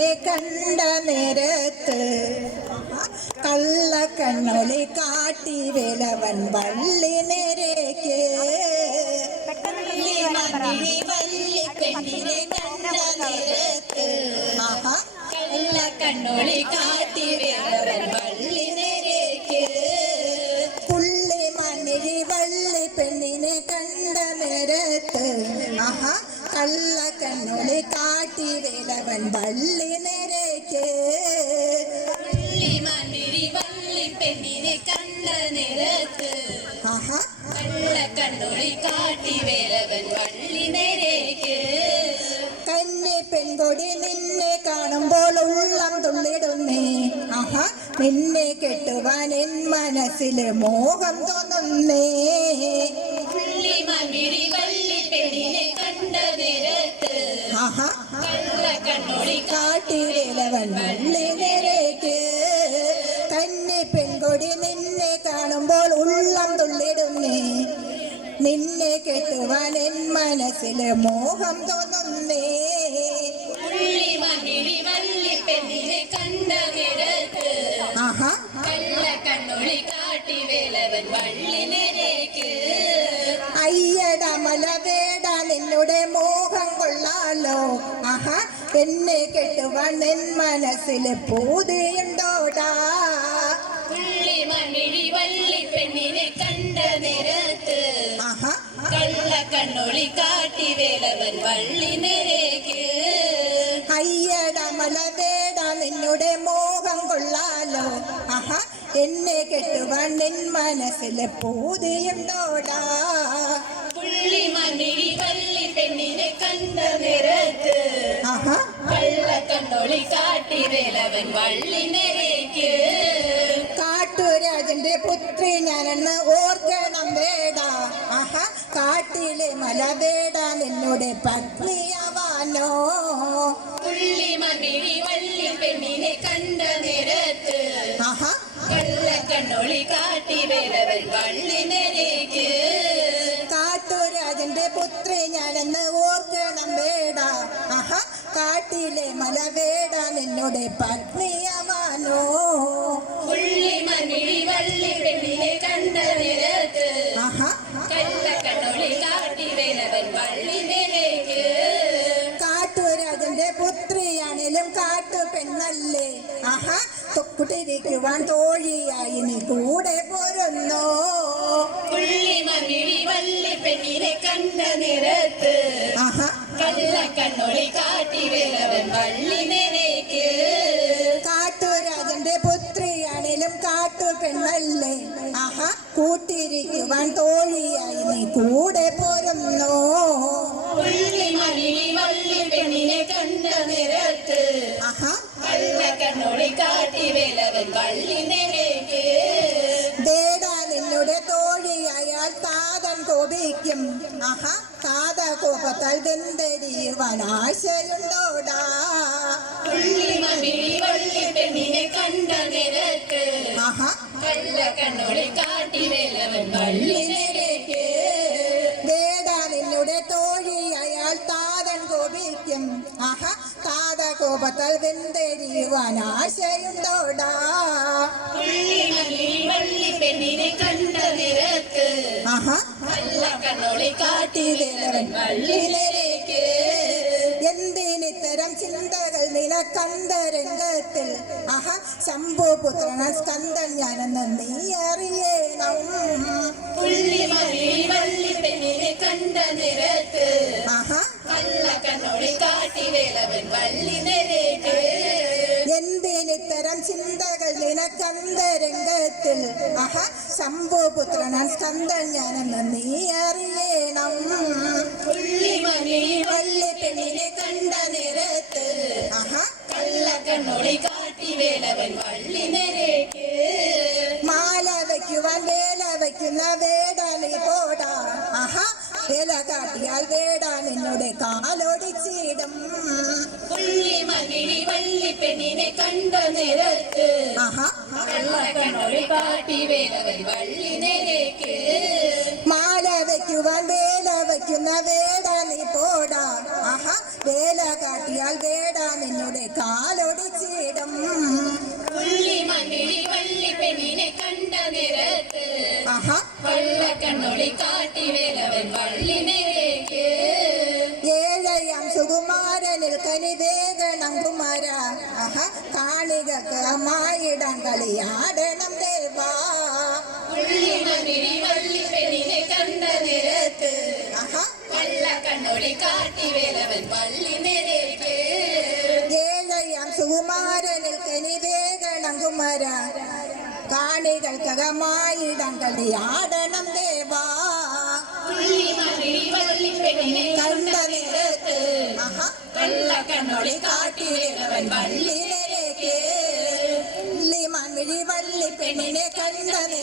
കണ്ട നേരത്ത് കള്ളക്കണ്ണൊളി കാട്ടി വിലവൻ വള്ളി നേരേക്ക്. കണ്ണൊളി കാട്ടി വിലവൻ വള്ളി നേരേക്ക്. പുള്ളി മണ്ണിരി വള്ളി പെണ്ണിനെ കണ്ട നേരത്ത് ആഹാ കള്ളക്കണ്ണൊളി കാട്ടി വേലവൻ വള്ളി നേരേക്ക്. വള്ളി മണ്ണിരി വള്ളി പെണ്ണിനെ കണ്ട കള്ള കാട്ടി വേലവൻ വള്ളി നേരേക്ക്. കന്നി പെൺകൊടി നിന്നെ കാണുമ്പോൾ ഉള്ളം തുള്ളിടുന്നേ. ആഹാ. നിന്നെ കെട്ടുവാൻ എൻ മനസ്സിൽ മോഹം തോന്നുന്നേ. വള്ളി മണ്ണിരി വള്ളി പെണ്ണിനെ കണ്ട വള്ളി നിരക്ക്. കന്നി പെൺകൊടി നിന്നെ കാണുമ്പോൾ ഉള്ളം തുള്ളിടുന്നേ നിന്നെ കെട്ടുവാൻ എൻ മനസ്സിലെ മോഹം തോന്നുന്നേ കണ്ട നേരത്ത് കണ്ണൊളി കാട്ടി വേലവൻ വള്ളി എന്നെ കെട്ടുവാൻ എൻ മനസ്സിൽ പൂതിയുണ്ടോടാ? പുള്ളി മണ്ണിഴി വള്ളി പെണ്ണിനെ കണ്ട നേരത്ത് കള്ള കണ്ണൊളി കാട്ടി വേലവൻ വള്ളി നേരേക്ക്. അയ്യട നിന്നുടെ മോഹം കൊള്ളാലോ. ആഹാ. എന്നെ കെട്ടുവാൻ എൻ മനസ്സിൽ പൂതിയുണ്ടോടാ? കള്ള കണ്ണൊളി കാട്ടി വേലവൻ വള്ളി നേരേക്ക് കാട്ടുരാജന്റെ പുത്രി ഞാനെന്ന് ഓർക്കണം വേട. ആഹാ കാട്ടിലെ മലവേട നിന്നുടെ പത്നിയാവാനോ. പുള്ളി മണ്ണിഴി നിന്നുടെ പത്നിയമാനോ വള്ളി പെണ്ണിനെ കണ്ട നേരത്ത് കാട്ടുരാജന്റെ പുത്രിയാണേലും കാട്ടു പെണ്ണല്ലേ ആഹാ. തൊക്കുട്ടിരിക്കുവാൻ തോഴിയായി നീ കൂടെ പോരുന്നോ? വള്ളി പെണ്ണിനെ കണ്ട നിരത്ത് ആഹാ. കള്ള കണ്ണൊളി കാട്ടി വേലവൻ വള്ളി പെണ്ണല്ലേ? ആഹാ കൂട്ടിരിക്കുവാൻ തോഴിയായി നീ. കൂടെ പോരുന്നോ? പുള്ളി കോപിക്കും ആഹാ കാത കോപത്താൽ വള്ളി പെണ്ണിനെ കണ്ട കള്ള കണ്ണൊളി നിന്നുടെ തോഴിയായാൽ താതൻ കോപിക്കും. ആഹാ താത കോപത്താൽ വള്ളി പെണ്ണിനെ കണ്ട നിരക്ക്. ആഹാ എന്തിനിത്തരം ചിന്തകൾ നിനക്കന്തരംഗത്തിൽ അഹ ശംഭുപുത്രന സ്കന്ദൻ ഞാനെന്ന് നീ അറിയണം. കണ്ട നിരത്ത് അഹ കള്ള കണ്ണൊളി കാട്ടി വേലവൻ വള്ളി നേരേക്ക് എന്തിനിത്തരം ചിന്തകൾ നിനക്കന്തരംഗത്തിൽ ആഹ ശംഭുപുത്രന സ്കന്ദൻ ഞാനെന്ന് നീ അറിയണം. പുള്ളി മണ്ണിഴി വള്ളി പെണ്ണിനെ കണ്ട നിരത്ത് ആഹ കള്ള കണ്ണൊളി കാട്ടി വേലവൻ വള്ളി നിരക്ക്. മാല വയ്ക്കുവാൻ വേല വയ്ക്കുന്ന വേടലി പോടാ. ആഹാ വേല കാട്ടിയാൽ വേടാൻ എന്നോട് കാലൊടിച്ചിടും. പുള്ളി മണ്ണിഴി പെണ്ണിനെ കണ്ട നിരത്ത് ആഹാ. പാട്ടി വേലവൻ വള്ളി നിരക്ക്. മാല വയ്ക്കുവാൻ വേല വയ്ക്കുന്ന വേടനി പോടാ. ആഹാ. വേല കാട്ടിയാൽ വേട നിന്നുടെ കാലൊടിച്ചിടും പുള്ളി മണ്ണിൽ വള്ളി പെണ്ണിനെ കണ്ട നിരത്ത് ആഹാ. വള്ളക്കണ്ണൊളി കാട്ടി വേലവൻ വള്ളി ആഹാ കാണികൾക്ക് അമ്മായിടം കളിയാടണം ദേവാ പുള്ളി മണ്ണിൽ വള്ളി പെണ്ണിനെ കണ്ട നിരത്ത് ആഹാ വള്ളക്കണ്ണൊളി കാട്ടി വേലവൻ വള്ളി നേരേക്ക് ഏഴയാം സുകുമാരനിൽ കനിവേകണം കുമാര കാണികൾക്കകമായിടം കളിയാടണം ദേവാ പുള്ളി വള്ളി പെണ്ണിനെ